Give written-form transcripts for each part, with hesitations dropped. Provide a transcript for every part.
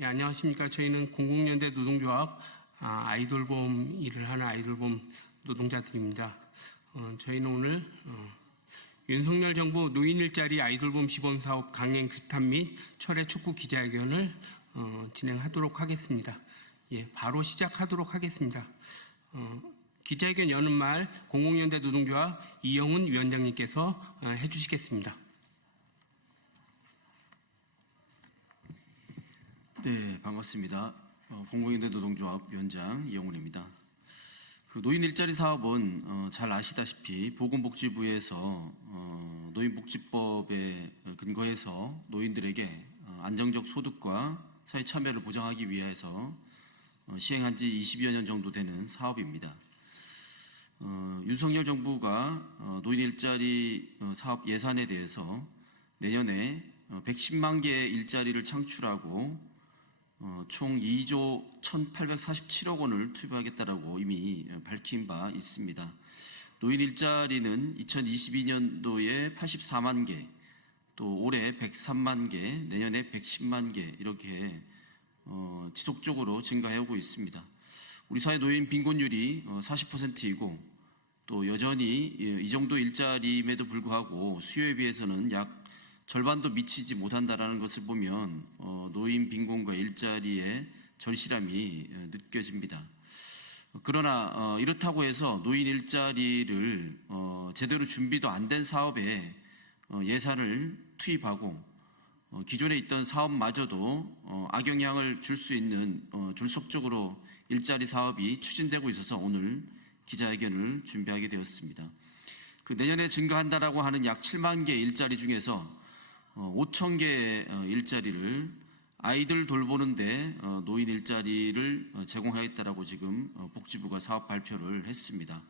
예, 안녕하십니까. 저희는 공공연대 노동조합 아이돌봄 일을 하는 아이돌봄 노동자들입니다. 저희는 오늘 윤석열 정부 노인 일자리 아이돌봄 시범사업 강행 규탄 및 철회 촉구 기자회견을 진행하도록 하겠습니다. 예, 바로 시작하도록 하겠습니다. 기자회견 여는 말 공공연대 노동조합 이영훈 위원장님께서 해주시겠습니다. 네, 반갑습니다. 공공연대 노동조합 위원장 이영훈입니다. 노인 일자리 사업은 잘 아시다시피 보건복지부에서 노인복지법에 근거해서 노인들에게 안정적 소득과 사회 참여를 보장하기 위해서 시행한 지 20여 년 정도 되는 사업입니다. 윤석열 정부가 노인 일자리 사업 예산에 대해서 내년에 110만 개의 일자리를 창출하고 총 2조 1,847억 원을 투입하겠다라고 이미 밝힌 바 있습니다. 노인 일자리는 2022년도에 84만 개, 또 올해 103만 개, 내년에 110만 개 이렇게 지속적으로 증가해오고 있습니다. 우리 사회 노인 빈곤율이 40%이고 또 여전히 이 정도 일자리임에도 불구하고 수요에 비해서는 약 절반도 미치지 못한다라는 것을 보면 노인 빈곤과 일자리의 절실함이 느껴집니다. 그러나 이렇다고 해서 노인 일자리를 제대로 준비도 안 된 사업에 예산을 투입하고 기존에 있던 사업마저도 악영향을 줄 수 있는 졸속적으로 일자리 사업이 추진되고 있어서 오늘 기자회견을 준비하게 되었습니다. 내년에 증가한다라고 하는 약 7만 개의 일자리 중에서 5천 개의 일자리를 아이들 돌보는데 노인 일자리를 제공하겠다라고 지금 복지부가 사업 발표를 했습니다.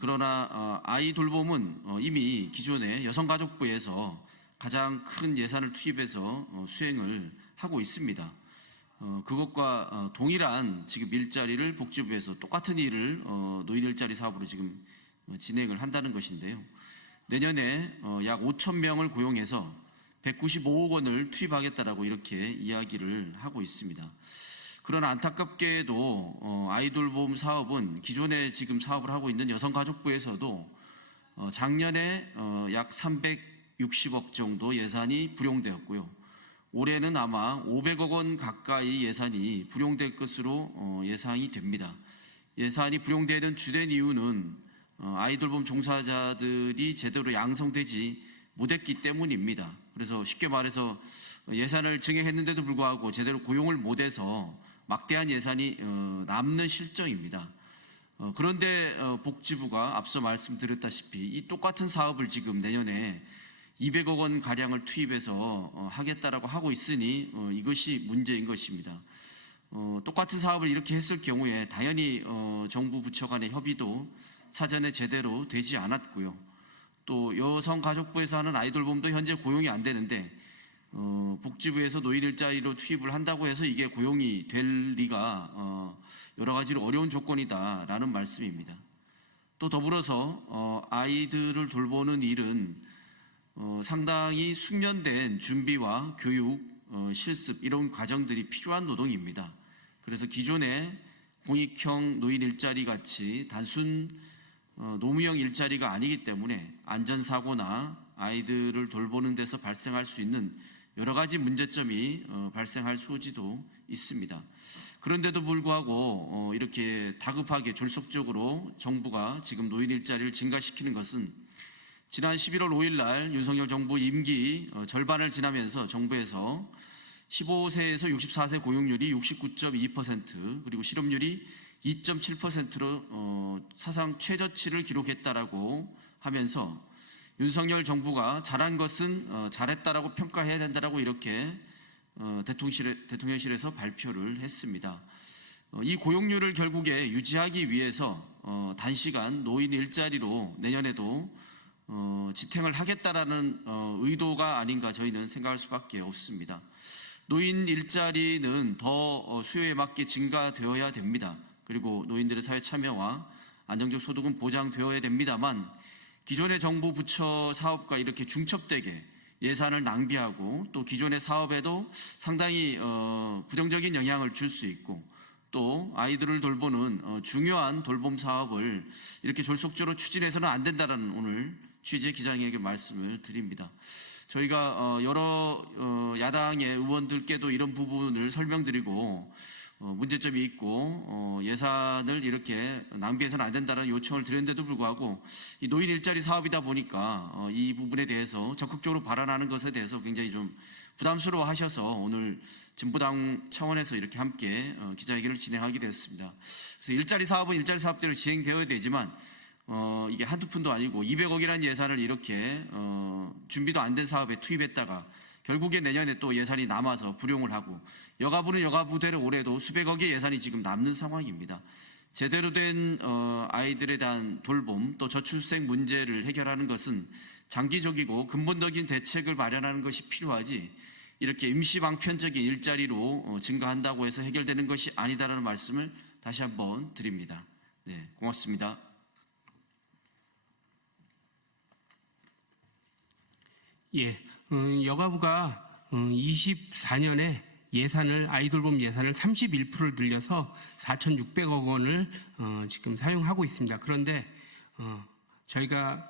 그러나 아이 돌봄은 이미 기존의 여성가족부에서 가장 큰 예산을 투입해서 수행을 하고 있습니다. 그것과 동일한 지금 일자리를 복지부에서 똑같은 일을 노인 일자리 사업으로 지금 진행을 한다는 것인데요. 내년에 약 5천 명을 고용해서 195억 원을 투입하겠다라고 이렇게 이야기를 하고 있습니다. 그러나 안타깝게도 아이돌봄 사업은 기존에 지금 사업을 하고 있는 여성가족부에서도 작년에 약 360억 정도 예산이 불용되었고요. 올해는 아마 500억 원 가까이 예산이 불용될 것으로 예상이 됩니다. 예산이 불용되는 주된 이유는 아이돌봄 종사자들이 제대로 양성되지 못했기 때문입니다. 그래서 쉽게 말해서 예산을 증액했는데도 불구하고 제대로 고용을 못해서 막대한 예산이 남는 실정입니다. 그런데 복지부가 앞서 말씀드렸다시피 이 똑같은 사업을 지금 내년에 200억 원 가량을 투입해서 하겠다라고 하고 있으니 이것이 문제인 것입니다. 똑같은 사업을 이렇게 했을 경우에 당연히 정부 부처 간의 협의도 사전에 제대로 되지 않았고요. 또 여성가족부에서 하는 아이돌봄도 현재 고용이 안 되는데 복지부에서 노인 일자리로 투입을 한다고 해서 이게 고용이 될 리가 여러 가지로 어려운 조건이다라는 말씀입니다. 또 더불어서 아이들을 돌보는 일은 상당히 숙련된 준비와 교육, 실습 이런 과정들이 필요한 노동입니다. 그래서 기존의 공익형 노인 일자리 같이 단순 노무형 일자리가 아니기 때문에 안전사고나 아이들을 돌보는 데서 발생할 수 있는 여러 가지 문제점이 발생할 소지도 있습니다. 그런데도 불구하고 이렇게 다급하게 졸속적으로 정부가 지금 노인 일자리를 증가시키는 것은 지난 11월 5일 날 윤석열 정부 임기 절반을 지나면서 정부에서 15세에서 64세 고용률이 69.2% 그리고 실업률이 2.7%로 사상 최저치를 기록했다라고 하면서 윤석열 정부가 잘한 것은 잘했다라고 평가해야 된다라고 이렇게 대통령실에서 발표를 했습니다. 이 고용률을 결국에 유지하기 위해서 단시간 노인 일자리로 내년에도 지탱을 하겠다라는 의도가 아닌가 저희는 생각할 수밖에 없습니다. 노인 일자리는 더 수요에 맞게 증가되어야 됩니다. 그리고 노인들의 사회 참여와 안정적 소득은 보장되어야 됩니다만 기존의 정부 부처 사업과 이렇게 중첩되게 예산을 낭비하고 또 기존의 사업에도 상당히 부정적인 영향을 줄 수 있고 또 아이들을 돌보는 중요한 돌봄 사업을 이렇게 졸속적으로 추진해서는 안 된다는 오늘 취재 기자에게 말씀을 드립니다. 저희가 여러 야당의 의원들께도 이런 부분을 설명드리고 문제점이 있고 예산을 이렇게 낭비해서는 안 된다는 요청을 드렸는데도 불구하고 이 노인 일자리 사업이다 보니까 이 부분에 대해서 적극적으로 발언하는 것에 대해서 굉장히 좀 부담스러워 하셔서 오늘 진보당 차원에서 이렇게 함께 기자회견을 진행하게 되었습니다. 그래서 일자리 사업은 일자리 사업대로 진행되어야 되지만 이게 한두 푼도 아니고 200억이라는 예산을 이렇게 준비도 안 된 사업에 투입했다가 결국에 내년에 또 예산이 남아서 불용을 하고 여가부는 여가부대로 올해도 수백억의 예산이 지금 남는 상황입니다. 제대로 된 아이들에 대한 돌봄 또 저출생 문제를 해결하는 것은 장기적이고 근본적인 대책을 마련하는 것이 필요하지 이렇게 임시방편적인 일자리로 증가한다고 해서 해결되는 것이 아니다라는 말씀을 다시 한번 드립니다. 네, 고맙습니다. 예, 여가부가 24년에 아이돌봄 예산을 31%를 늘려서 4,600억 원을 지금 사용하고 있습니다. 그런데 저희가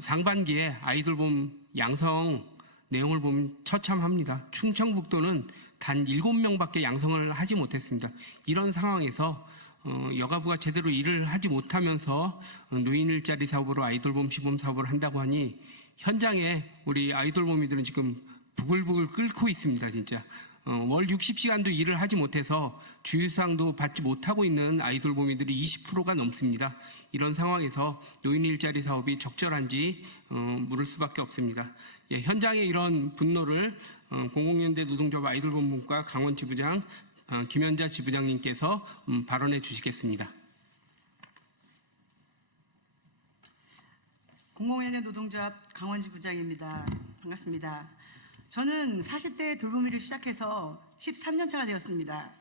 상반기에 아이돌봄 양성 내용을 보면 처참합니다. 충청북도는 단 7명밖에 양성을 하지 못했습니다. 이런 상황에서 여가부가 제대로 일을 하지 못하면서 노인 일자리 사업으로 아이돌봄 시범 사업을 한다고 하니 현장에 우리 아이돌봄이들은 지금 부글부글 끓고 있습니다. 진짜 월 60시간도 일을 하지 못해서 주휴수당도 받지 못하고 있는 아이돌봄이들이 20%가 넘습니다. 이런 상황에서 노인 일자리 사업이 적절한지 물을 수밖에 없습니다. 예, 현장의 이런 분노를 공공연대 노동조합 아이돌본부과 강원 지부장 김현자 지부장님께서 발언해 주시겠습니다. 공공연대 노동조합 강원 지부장입니다. 반갑습니다. 저는 40대 돌보미를 시작해서 13년 차가 되었습니다.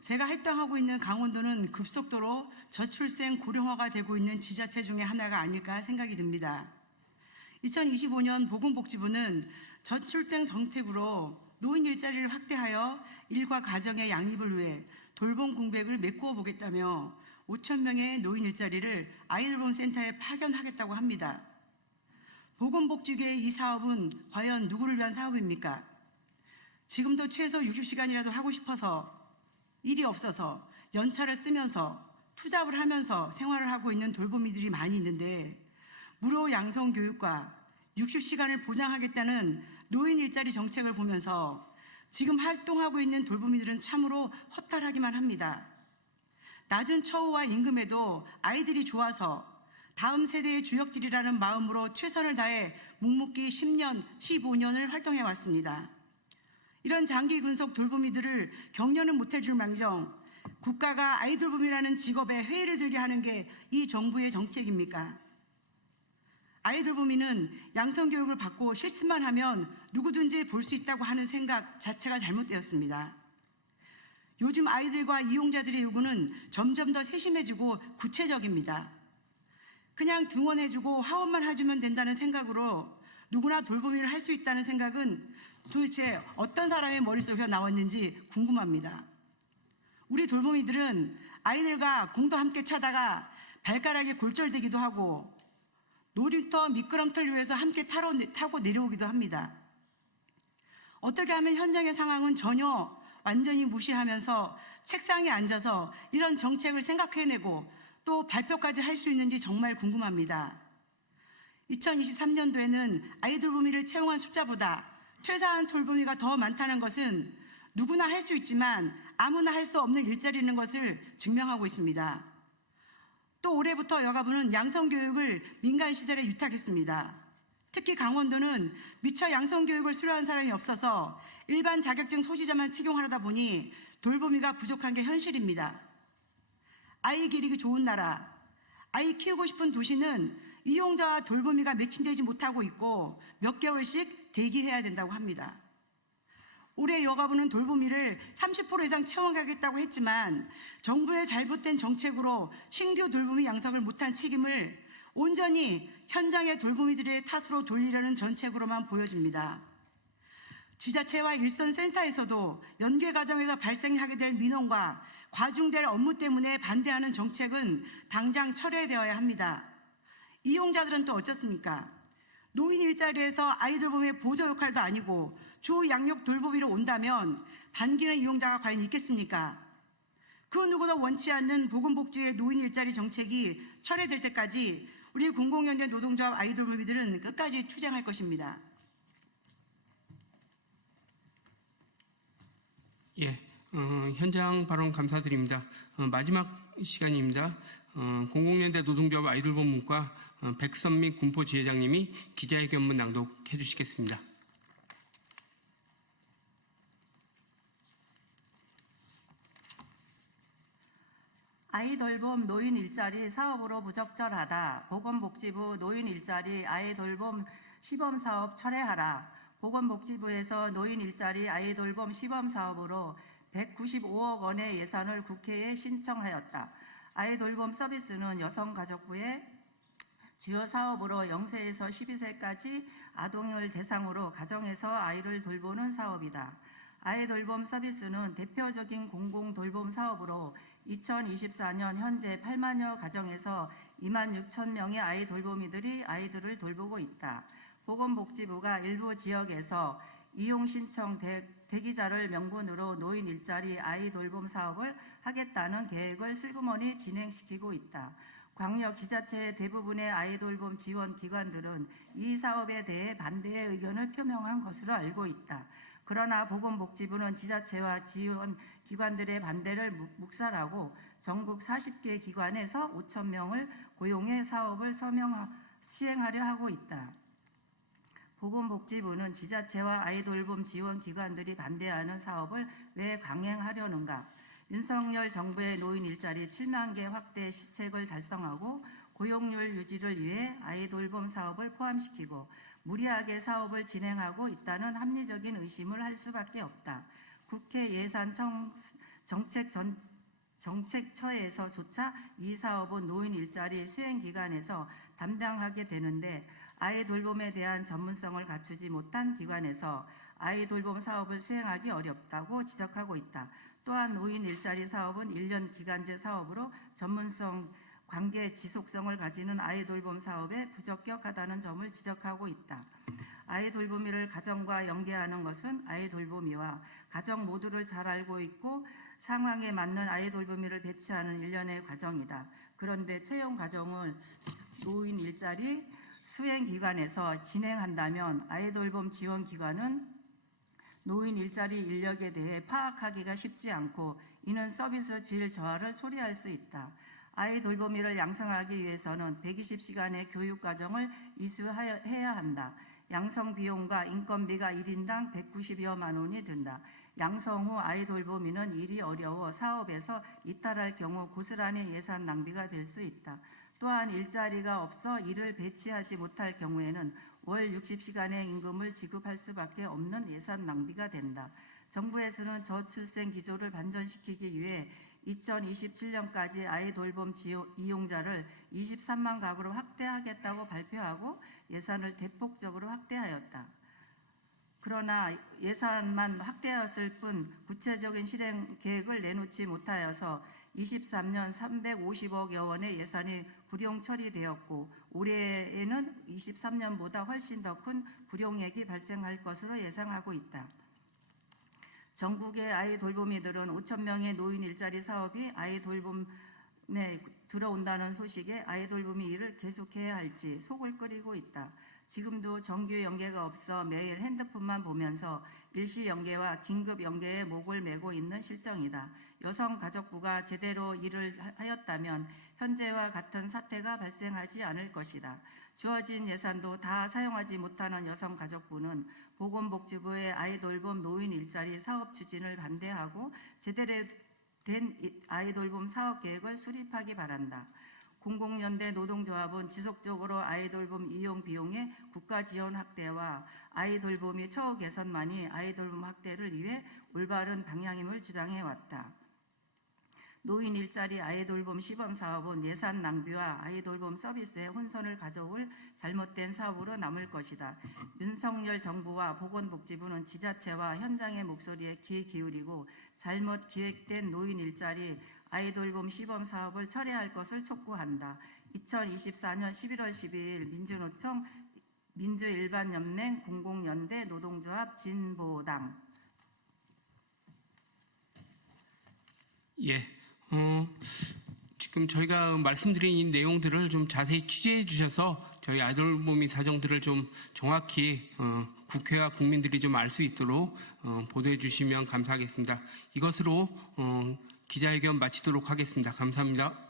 제가 활동하고 있는 강원도는 급속도로 저출생 고령화가 되고 있는 지자체 중에 하나가 아닐까 생각이 듭니다. 2025년 보건복지부는 저출생 정책으로 노인 일자리를 확대하여 일과 가정의 양립을 위해 돌봄 공백을 메꾸어 보겠다며 5,000명의 노인 일자리를 아이돌봄 센터에 파견하겠다고 합니다. 보건복지계의 이 사업은 과연 누구를 위한 사업입니까? 지금도 최소 60시간이라도 하고 싶어서 일이 없어서 연차를 쓰면서 투잡을 하면서 생활을 하고 있는 돌보미들이 많이 있는데 무료 양성 교육과 60시간을 보장하겠다는 노인 일자리 정책을 보면서 지금 활동하고 있는 돌보미들은 참으로 허탈하기만 합니다. 낮은 처우와 임금에도 아이들이 좋아서 다음 세대의 주역들이라는 마음으로 최선을 다해 묵묵히 10년, 15년을 활동해 왔습니다. 이런 장기 근속 돌보미들을 격려는 못해줄 망정 국가가 아이돌봄이라는 직업에 회의를 들게 하는 게 이 정부의 정책입니까? 아이돌봄이는 양성교육을 받고 실습만 하면 누구든지 볼 수 있다고 하는 생각 자체가 잘못되었습니다. 요즘 아이들과 이용자들의 요구는 점점 더 세심해지고 구체적입니다. 그냥 등원해주고 하원만 해주면 된다는 생각으로 누구나 돌보미를 할 수 있다는 생각은 도대체 어떤 사람의 머릿속에서 나왔는지 궁금합니다. 우리 돌보미들은 아이들과 공도 함께 차다가 발가락에 골절되기도 하고 놀이터 미끄럼틀 위에서 함께 타고 내려오기도 합니다. 어떻게 하면 현장의 상황은 전혀 완전히 무시하면서 책상에 앉아서 이런 정책을 생각해내고 또 발표까지 할 수 있는지 정말 궁금합니다. 2023년도에는 아이돌보미를 채용한 숫자보다 퇴사한 돌보미가 더 많다는 것은 누구나 할 수 있지만 아무나 할 수 없는 일자리라는 것을 증명하고 있습니다. 또 올해부터 여가부는 양성교육을 민간시설에 위탁했습니다. 특히 강원도는 미처 양성교육을 수료한 사람이 없어서 일반 자격증 소지자만 채용하다 보니 돌보미가 부족한 게 현실입니다. 아이 기르기 좋은 나라, 아이 키우고 싶은 도시는 이용자와 돌보미가 매칭되지 못하고 있고 몇 개월씩 대기해야 된다고 합니다. 올해 여가부는 돌보미를 30% 이상 채용하겠다고 했지만 정부의 잘못된 정책으로 신규 돌보미 양성을 못한 책임을 온전히 현장의 돌보미들의 탓으로 돌리려는 정책으로만 보여집니다. 지자체와 일선센터에서도 연계 과정에서 발생하게 될 민원과 과중될 업무 때문에 반대하는 정책은 당장 철회되어야 합니다. 이용자들은 또 어쩌습니까? 노인 일자리에서 아이 돌봄의 보조 역할도 아니고 주 양육 돌보미로 온다면 반기는 이용자가 과연 있겠습니까? 그 누구도 원치 않는 보건복지의 노인 일자리 정책이 철회될 때까지 우리 공공연대 노동조합 아이 돌보미들은 끝까지 투쟁할 것입니다. 예, 현장 발언 감사드립니다. 마지막 시간입니다. 공공연대 노동조합 아이돌본문과 백선미 군포지회장님이 기자회견문 낭독해 주시겠습니다. 아이돌봄 노인 일자리 사업으로 부적절하다. 보건복지부 노인 일자리 아이돌봄 시범사업 철회하라. 보건복지부에서 노인 일자리 아이돌봄 시범사업으로 195억 원의 예산을 국회에 신청하였다. 아이돌봄 서비스는 여성가족부의 주요 사업으로 0세에서 12세까지 아동을 대상으로 가정에서 아이를 돌보는 사업이다. 아이돌봄 서비스는 대표적인 공공돌봄 사업으로 2024년 현재 8만여 가정에서 2만 6천 명의 아이 돌보미들이 아이들을 돌보고 있다. 보건복지부가 일부 지역에서 이용 신청 대기자를 명분으로 노인 일자리 아이 돌봄 사업을 하겠다는 계획을 슬그머니 진행시키고 있다. 광역 지자체 대부분의 아이 돌봄 지원 기관들은 이 사업에 대해 반대의 의견을 표명한 것으로 알고 있다. 그러나 보건복지부는 지자체와 지원 기관들의 반대를 묵살하고 전국 40개 기관에서 5천 명을 고용해 사업을 시행하려 하고 있다. 보건복지부는 지자체와 아이돌봄 지원 기관들이 반대하는 사업을 왜 강행하려는가? 윤석열 정부의 노인 일자리 7만 개 확대 시책을 달성하고 고용률 유지를 위해 아이돌봄 사업을 포함시키고 무리하게 사업을 진행하고 있다는 합리적인 의심을 할 수밖에 없다. 국회 정책처에서조차 이 사업은 노인 일자리 수행 기관에서 담당하게 되는데 아이 돌봄에 대한 전문성을 갖추지 못한 기관에서 아이 돌봄 사업을 수행하기 어렵다고 지적하고 있다. 또한 노인 일자리 사업은 1년 기간제 사업으로 전문성, 관계 지속성을 가지는 아이 돌봄 사업에 부적격하다는 점을 지적하고 있다. 아이 돌보미를 가정과 연계하는 것은 아이 돌보미와 가정 모두를 잘 알고 있고 상황에 맞는 아이 돌보미를 배치하는 일련의 과정이다. 그런데 채용 과정을 노인 일자리 수행기관에서 진행한다면 아이돌봄 지원기관은 노인 일자리 인력에 대해 파악하기가 쉽지 않고 이는 서비스 질 저하를 초래할 수 있다. 아이돌보미를 양성하기 위해서는 120시간의 교육과정을 이수해야 한다. 양성 비용과 인건비가 1인당 190여만 원이 든다. 양성 후 아이돌보미는 일이 어려워 사업에서 이탈할 경우 고스란히 예산 낭비가 될 수 있다. 또한 일자리가 없어 일을 배치하지 못할 경우에는 월 60시간의 임금을 지급할 수밖에 없는 예산 낭비가 된다. 정부에서는 저출생 기조를 반전시키기 위해 2027년까지 아이 돌봄 이용자를 23만 가구로 확대하겠다고 발표하고 예산을 대폭적으로 확대하였다. 그러나 예산만 확대했을 뿐 구체적인 실행 계획을 내놓지 못하여서 23년 350억여 원의 예산이 불용 처리되었고 올해에는 23년보다 훨씬 더 큰 불용액이 발생할 것으로 예상하고 있다. 전국의 아이 돌보미들은 5천 명의 노인 일자리 사업이 아이 돌봄에 들어온다는 소식에 아이 돌보미 일을 계속해야 할지 속을 끓이고 있다. 지금도 정규 연계가 없어 매일 핸드폰만 보면서 일시 연계와 긴급 연계에 목을 메고 있는 실정이다. 여성가족부가 제대로 일을 하였다면 현재와 같은 사태가 발생하지 않을 것이다. 주어진 예산도 다 사용하지 못하는 여성가족부는 보건복지부의 아이돌봄 노인 일자리 사업 추진을 반대하고 제대로 된 아이돌봄 사업 계획을 수립하기 바란다. 공공연대 노동조합은 지속적으로 아이돌봄 이용 비용의 국가 지원 확대와 아이돌봄의 처우 개선만이 아이돌봄 확대를 위해 올바른 방향임을 주장해왔다. 노인 일자리 아이돌봄 시범 사업은 예산 낭비와 아이돌봄 서비스의 혼선을 가져올 잘못된 사업으로 남을 것이다. 윤석열 정부와 보건복지부는 지자체와 현장의 목소리에 귀 기울이고 잘못 기획된 노인 일자리 아이돌봄 시범 사업을 철회할 것을 촉구한다. 2024년 11월 12일 민주노총 민주일반연맹 공공연대 노동조합 진보당. 예, 지금 저희가 말씀드린 이 내용들을 좀 자세히 취재해 주셔서 저희 아이돌봄의 사정들을 좀 정확히 국회와 국민들이 좀 알 수 있도록 보도해 주시면 감사하겠습니다. 이것으로 기자회견 마치도록 하겠습니다. 감사합니다.